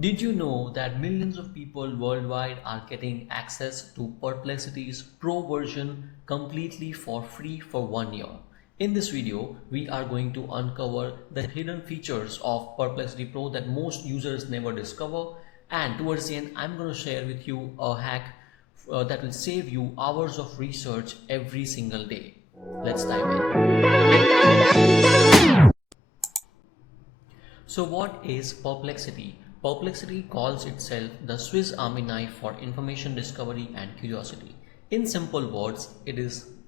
Did you know that millions of people worldwide are getting access to Perplexity's Pro version completely for free for 1 year? In this video, we are going to uncover the hidden features of Perplexity Pro that most users never discover, and towards the end, I'm going to share with you a hack that will save you hours of research every single day. Let's dive in. So what is Perplexity? Perplexity calls itself the Swiss Army knife for information discovery and curiosity. In simple words,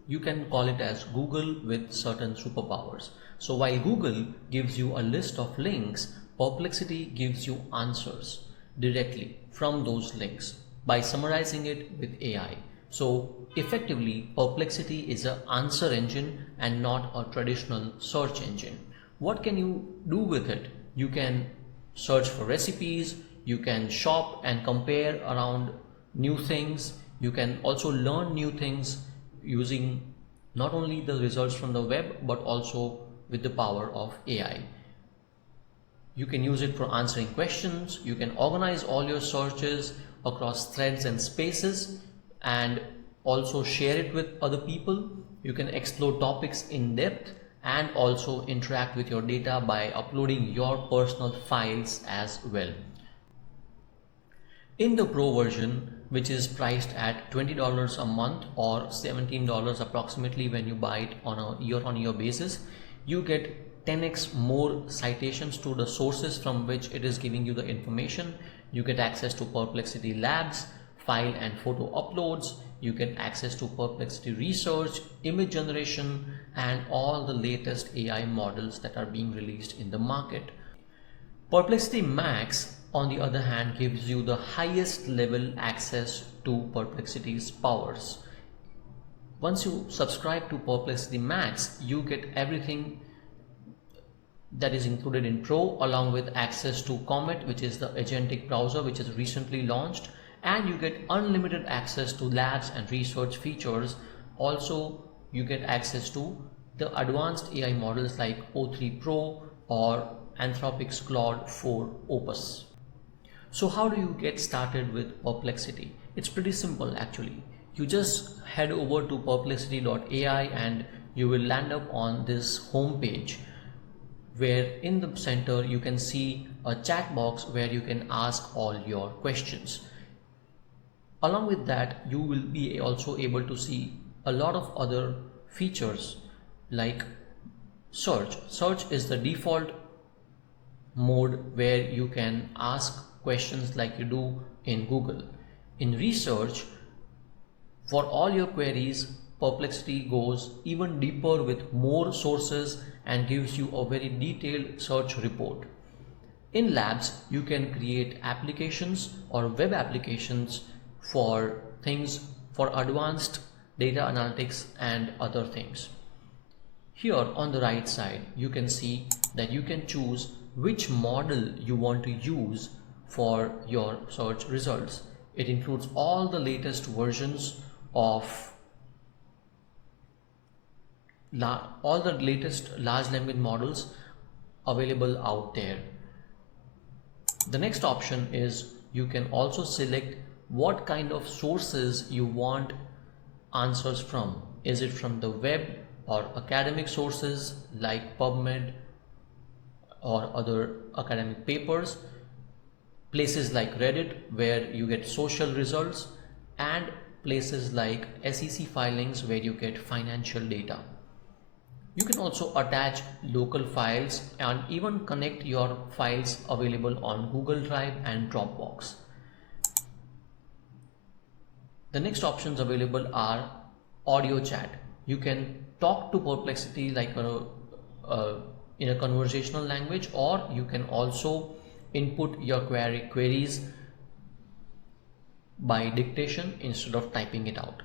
you can call it as Google with certain superpowers. So while Google gives you a list of links, Perplexity gives you answers directly from those links by summarizing it with AI. So effectively, Perplexity is an answer engine and not a traditional search engine. What can you do with it? You can search for recipes, you can shop and compare around new things, you can also learn new things using not only the results from the web but also with the power of AI. You can use it for answering questions, you can organize all your searches across threads and spaces and also share it with other people. You can explore topics in depth and also interact with your data by uploading your personal files as well. In the Pro version, which is priced at $20 a month or $17 approximately when you buy it on a year-on-year basis, you get 10x more citations to the sources from which it is giving you the information. You get access to Perplexity Labs, file and photo uploads, you get access to Perplexity research, image generation, and all the latest AI models that are being released in the market. Perplexity Max, on the other hand, gives you the highest level access to Perplexity's powers. Once you subscribe to Perplexity Max, you get everything that is included in Pro, along with access to Comet, which is the agentic browser which is recently launched, and you get unlimited access to labs and research features. Also, you get access to the advanced AI models like O3 Pro or Anthropic's Claude 4 Opus. So how do you get started with Perplexity? It's pretty simple actually. You just head over to perplexity.ai and you will land up on this home page, where in the center you can see a chat box where you can ask all your questions. Along with that, you will be also able to see a lot of other features like search. Search is the default mode where you can ask questions like you do in Google. In research, for all your queries, Perplexity goes even deeper with more sources and gives you a very detailed search report. In labs, you can create applications or web applications for things for advanced data analytics and other things. Here on the right side, you can see that you can choose which model you want to use for your search results. It includes all the latest versions of all the latest large language models available out there. The next option is you can also select what kind of sources you want answers from. Is it from the web or academic sources like PubMed or other academic papers, places like Reddit where you get social results, and places like SEC filings where you get financial data. You can also attach local files and even connect your files available on Google Drive and Dropbox. The next options available are audio chat. You can talk to Perplexity like in a conversational language, or you can also input your queries by dictation instead of typing it out.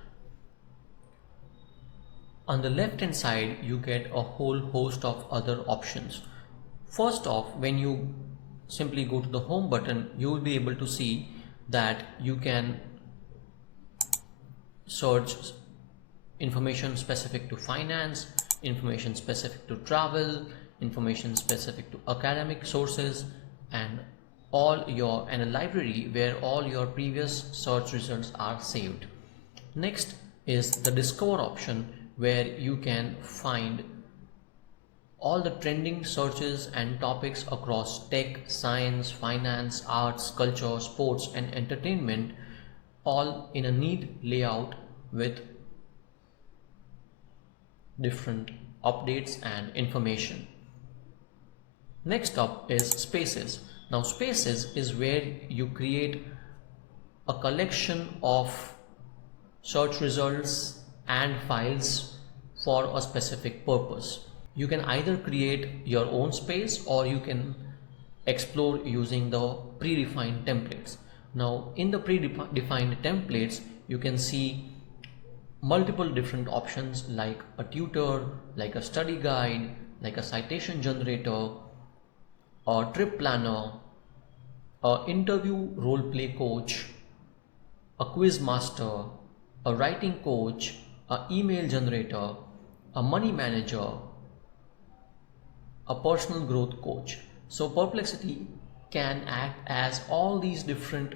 On the left hand side, you get a whole host of other options. First off, when you simply go to the home button, you will be able to see that you can search information specific to finance, information specific to travel, information specific to academic sources, and and a library where all your previous search results are saved. Next is the discover option, where you can find all the trending searches and topics across tech, science, finance, arts, culture, sports and entertainment, all in a neat layout with different updates and information. Next up is Spaces. Now Spaces is where you create a collection of search results and files for a specific purpose. You can either create your own space or you can explore using the predefined templates. Now in the predefined templates you can see multiple different options like a tutor, like a study guide, like a citation generator, a trip planner, a interview role play coach, a quiz master, a writing coach, a email generator, a money manager, a personal growth coach. So Perplexity can act as all these different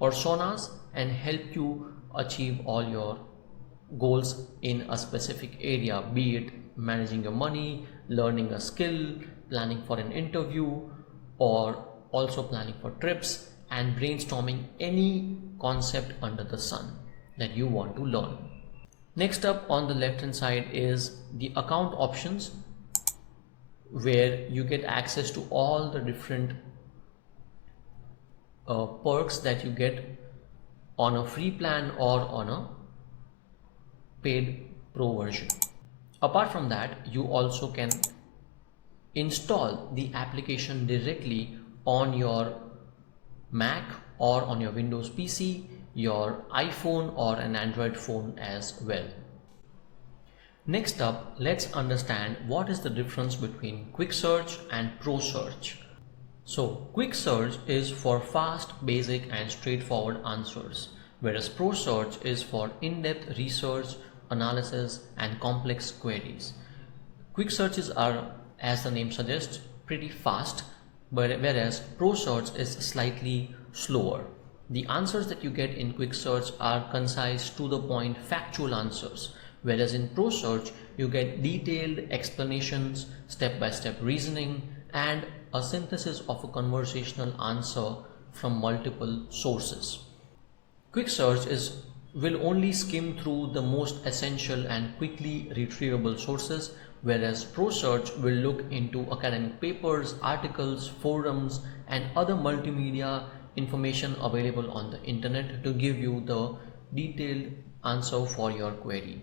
personas and help you achieve all your goals in a specific area, be it managing your money, learning a skill, planning for an interview, or also planning for trips and brainstorming any concept under the sun that you want to learn. Next up on the left hand side is the account options, where you get access to all the different perks that you get on a free plan or on a paid pro version. Apart from that, you also can install the application directly on your Mac or on your Windows PC, your iPhone or an Android phone as well. Next up, let's understand what is the difference between quick search and pro search. So quick search is for fast, basic and straightforward answers, whereas pro search is for in-depth research, analysis and complex queries. Quick searches are, as the name suggests, pretty fast, whereas pro search is slightly slower. The answers that you get in quick search are concise, to the point, factual answers, whereas in pro search you get detailed explanations, step-by-step reasoning and a synthesis of a conversational answer from multiple sources. Quick search will only skim through the most essential and quickly retrievable sources, whereas pro search will look into academic papers, articles, forums and other multimedia information available on the internet to give you the detailed answer for your query.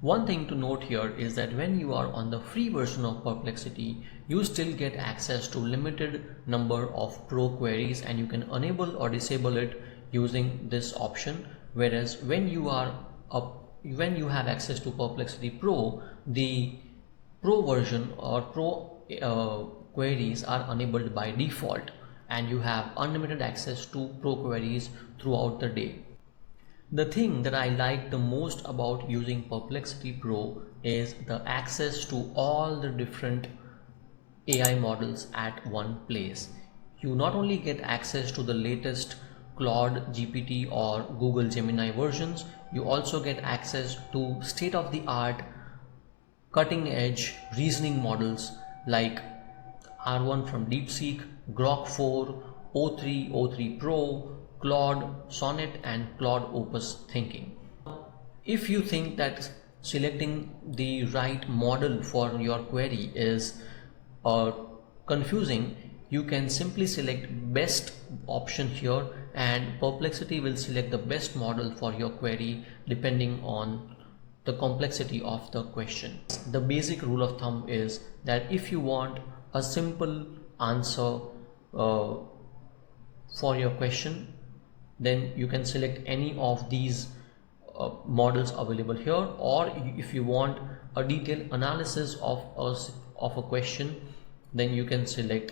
One thing to note here is that when you are on the free version of Perplexity, you still get access to limited number of pro queries and you can enable or disable it using this option, whereas when you have access to Perplexity Pro, the pro version or pro queries are enabled by default and you have unlimited access to pro queries throughout the day. The thing that I like the most about using Perplexity Pro is the access to all the different AI models at one place. You not only get access to the latest Claude GPT or Google Gemini versions, you also get access to state-of-the-art cutting-edge reasoning models like R1 from DeepSeek, Grok 4, O3, O3 Pro, Claude, Sonnet and Claude Opus Thinking. If you think that selecting the right model for your query is confusing, you can simply select best option here and Perplexity will select the best model for your query depending on the complexity of the question. The basic rule of thumb is that if you want a simple answer for your question, then you can select any of these models available here, or if you want a detailed analysis of a question, then you can select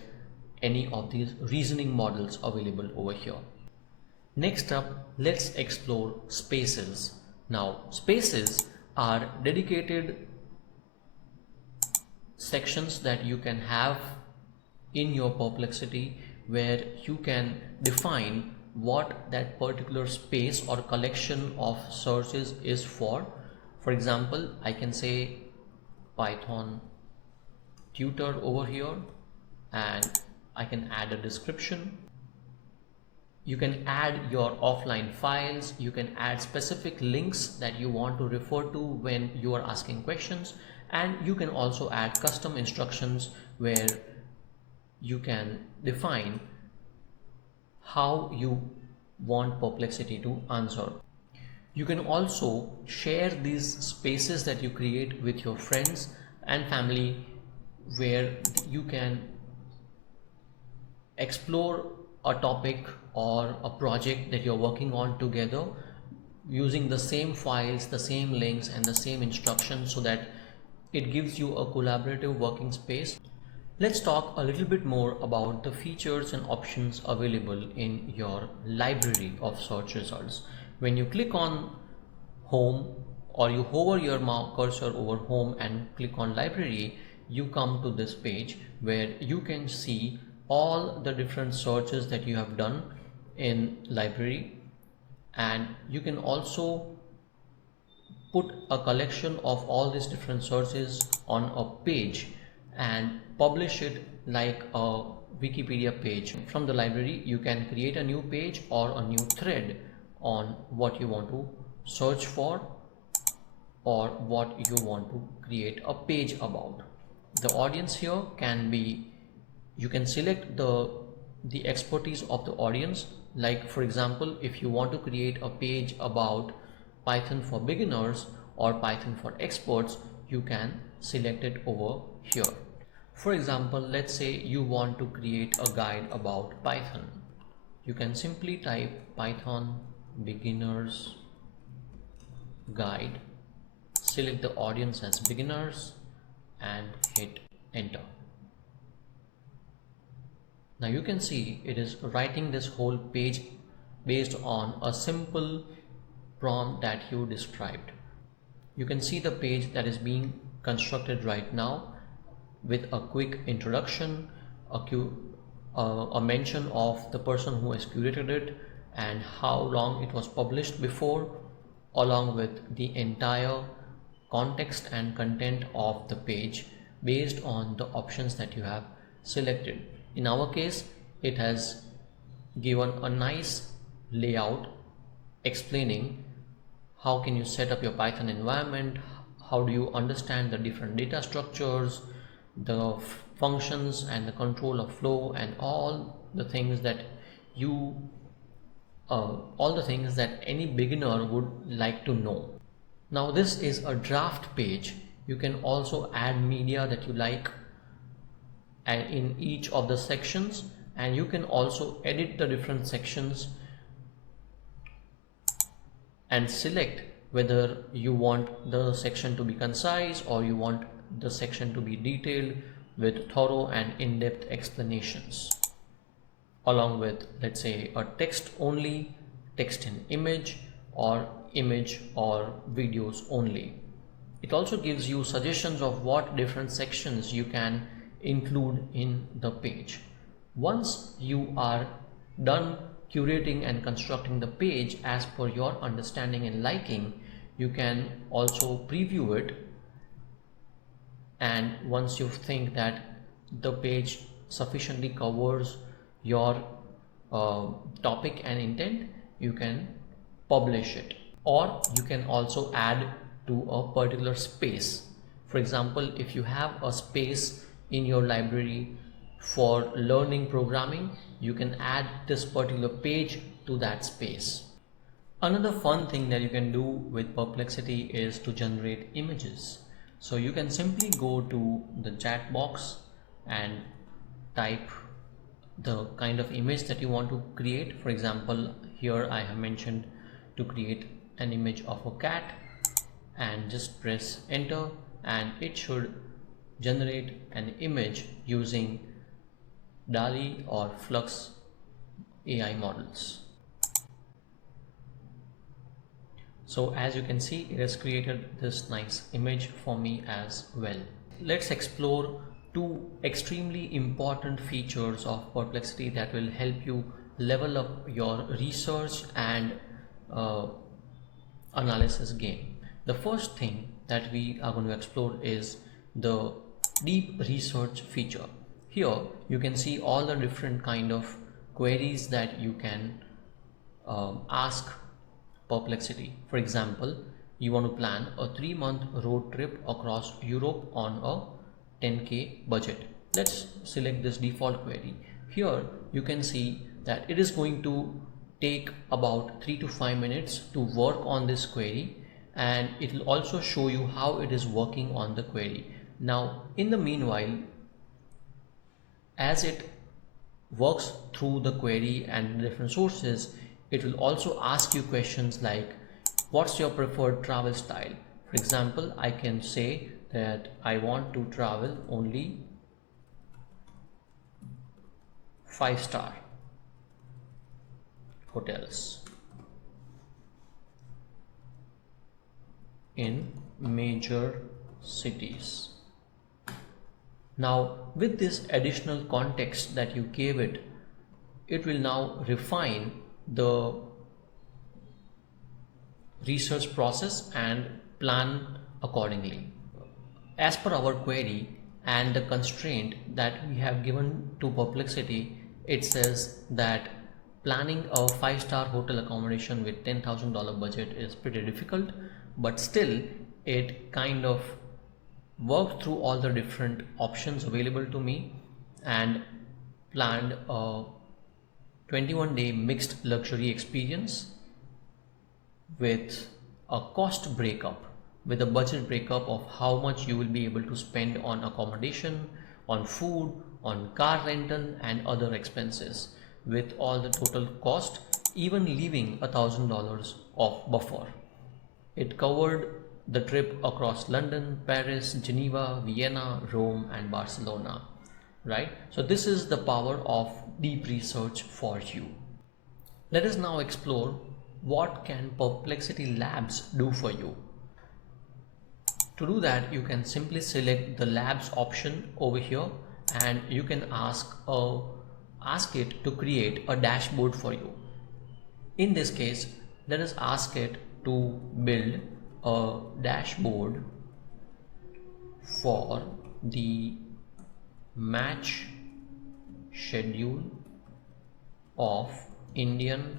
any of these reasoning models available over here. Next up, let's explore spaces. Now spaces are dedicated sections that you can have in your Perplexity where you can define what that particular space or collection of searches is for. For example, I can say Python tutor over here, and I can add a description. You can add your offline files, you can add specific links that you want to refer to when you are asking questions, and you can also add custom instructions where you can define how you want Perplexity to answer. You can also share these spaces that you create with your friends and family where you can explore a topic or a project that you're working on together using the same files, the same links, and the same instructions so that it gives you a collaborative working space. Let's talk a little bit more about the features and options available in your library of search results. When you click on home or you hover your mouse cursor over home and click on library, you come to this page where you can see all the different searches that you have done in library, and you can also put a collection of all these different searches on a page and publish it like a Wikipedia page. From the library, you can create a new page or a new thread on what you want to search for or what you want to create a page about. The audience here can be, you can select the expertise of the audience. Like for example, if you want to create a page about Python for beginners or Python for experts, you can select it over here. For example, let's say you want to create a guide about Python. You can simply type Python beginners guide, select the audience as beginners and hit enter. Now you can see it is writing this whole page based on a simple prompt that you described. You can see the page that is being constructed right now with a quick introduction, a mention of the person who has curated it and how long it was published before, along with the entire context and content of the page based on the options that you have selected. In our case, it has given a nice layout explaining how can you set up your Python environment, how do you understand the different data structures, the functions and the control of flow, and all the things that any beginner would like to know. Now this is a draft page. You can also add media that you like and in each of the sections, and you can also edit the different sections and select whether you want the section to be concise or you want the section to be detailed with thorough and in-depth explanations, along with, let's say, a text only, text in image or videos only. It also gives you suggestions of what different sections you can include in the page. Once you are done curating and constructing the page as per your understanding and liking, you can also preview it, and once you think that the page sufficiently covers your topic and intent, you can publish it, or you can also add to a particular space. For example, if you have a space in your library for learning programming, you can add this particular page to that space. Another fun thing that you can do with Perplexity is to generate images. So you can simply go to the chat box and type the kind of image that you want to create. For example, here I have mentioned to create an image of a cat, and just press enter and it should generate an image using DALL-E or Flux AI models. So as you can see, it has created this nice image for me as well. Let's explore two extremely important features of Perplexity that will help you level up your research and uh, analysis game. The first thing that we are going to explore is the deep research feature. Here you can see all the different kind of queries that you can ask Perplexity. For example, you want to plan a 3-month road trip across Europe on a 10K budget. Let's select this default query. Here you can see that it is going to take about 3 to 5 minutes to work on this query, and it will also show you how it is working on the query. Now in the meanwhile, as it works through the query and different sources, it will also ask you questions like what's your preferred travel style. For example, I can say that I want to travel only 5-star hotels in major cities. Now with this additional context that you gave it, it will now refine the research process and plan accordingly. As per our query and the constraint that we have given to Perplexity, it says that planning a 5-star hotel accommodation with $10,000 budget is pretty difficult, but still it kind of worked through all the different options available to me and planned a 21-day mixed luxury experience with a cost breakup, with a budget breakup of how much you will be able to spend on accommodation, on food, on car rental and other expenses, with all the total cost even leaving $1,000 of buffer. It covered the trip across London, Paris, Geneva, Vienna, Rome and Barcelona, right? So this is the power of deep research for you. Let us now explore what can Perplexity Labs do for you. To do that, you can simply select the Labs option over here and you can ask it to create a dashboard for you. In this case, let us ask it to build a dashboard for the match schedule of Indian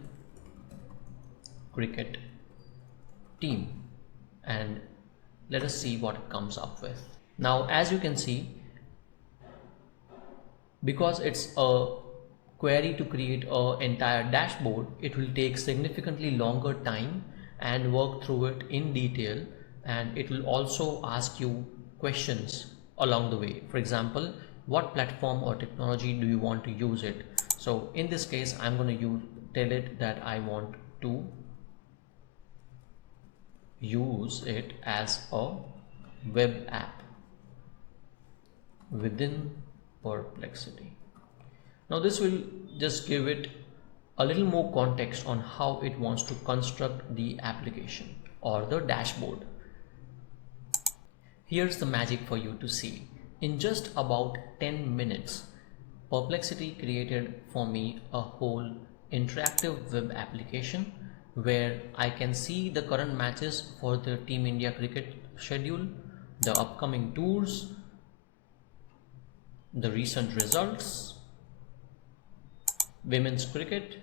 cricket team, and let us see what it comes up with. Now as you can see, because it's a query to create an entire dashboard, it will take significantly longer time and work through it in detail, and it will also ask you questions along the way. For example, what platform or technology do you want to use it? So in this case, I'm going to tell it that I want to use it as a web app within Perplexity. Now this will just give it a little more context on how it wants to construct the application or the dashboard. Here's the magic for you to see. In just about 10 minutes, Perplexity created for me a whole interactive web application where I can see the current matches for the Team India cricket schedule, the upcoming tours, the recent results, women's cricket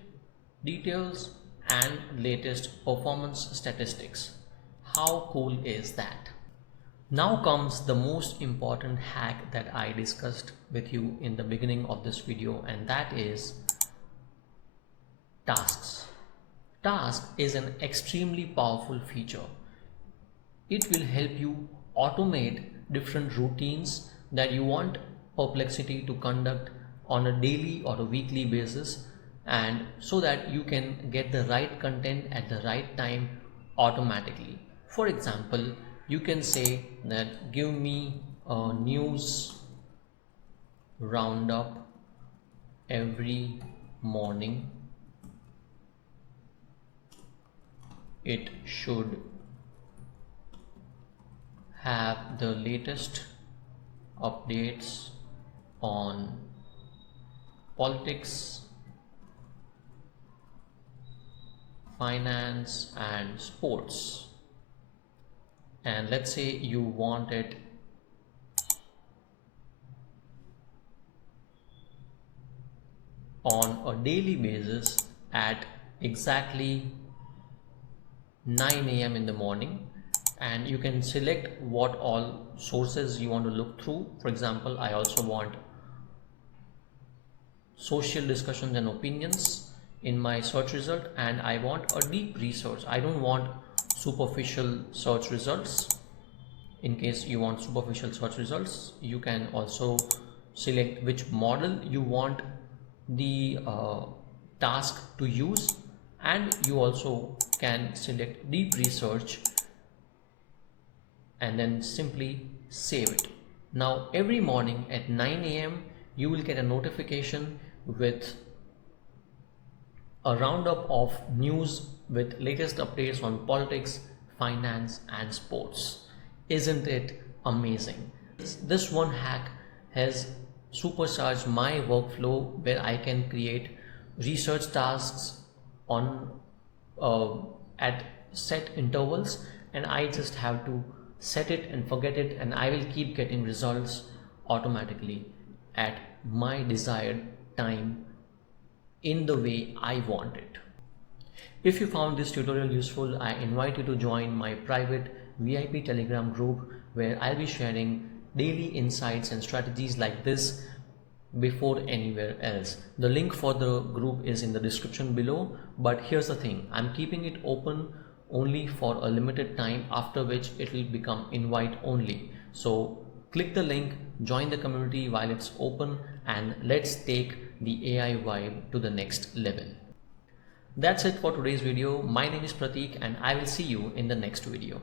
details and latest performance statistics. How cool is that? Now comes the most important hack that I discussed with you in the beginning of this video, and that is tasks. Task is an extremely powerful feature. It will help you automate different routines that you want Perplexity to conduct on a daily or a weekly basis, and so that you can get the right content at the right time automatically. For example, you can say that give me a news roundup every morning. It should have the latest updates on politics, finance and sports, and let's say you want it on a daily basis at exactly 9 a.m. in the morning, and you can select what all sources you want to look through. For example, I also want social discussions and opinions in my search result, and I want a deep research. I don't want superficial search results. In case you want superficial search results, you can also select which model you want the task to use, and you also can select deep research and then simply save it. Now every morning at 9 a.m. you will get a notification with a roundup of news with latest updates on politics, finance and sports. Isn't it amazing? This one hack has supercharged my workflow, where I can create research tasks on at set intervals, and I just have to set it and forget it, and I will keep getting results automatically at my desired time in the way I want it. If you found this tutorial useful, I invite you to join my private VIP Telegram group, where I'll be sharing daily insights and strategies like this before anywhere else. The link for the group is in the description below, but here's the thing, I'm keeping it open only for a limited time, after which it will become invite only. So click the link, join the community while it's open, and let's take the AI vibe to the next level. That's it for today's video. My name is Pratik, and I will see you in the next video.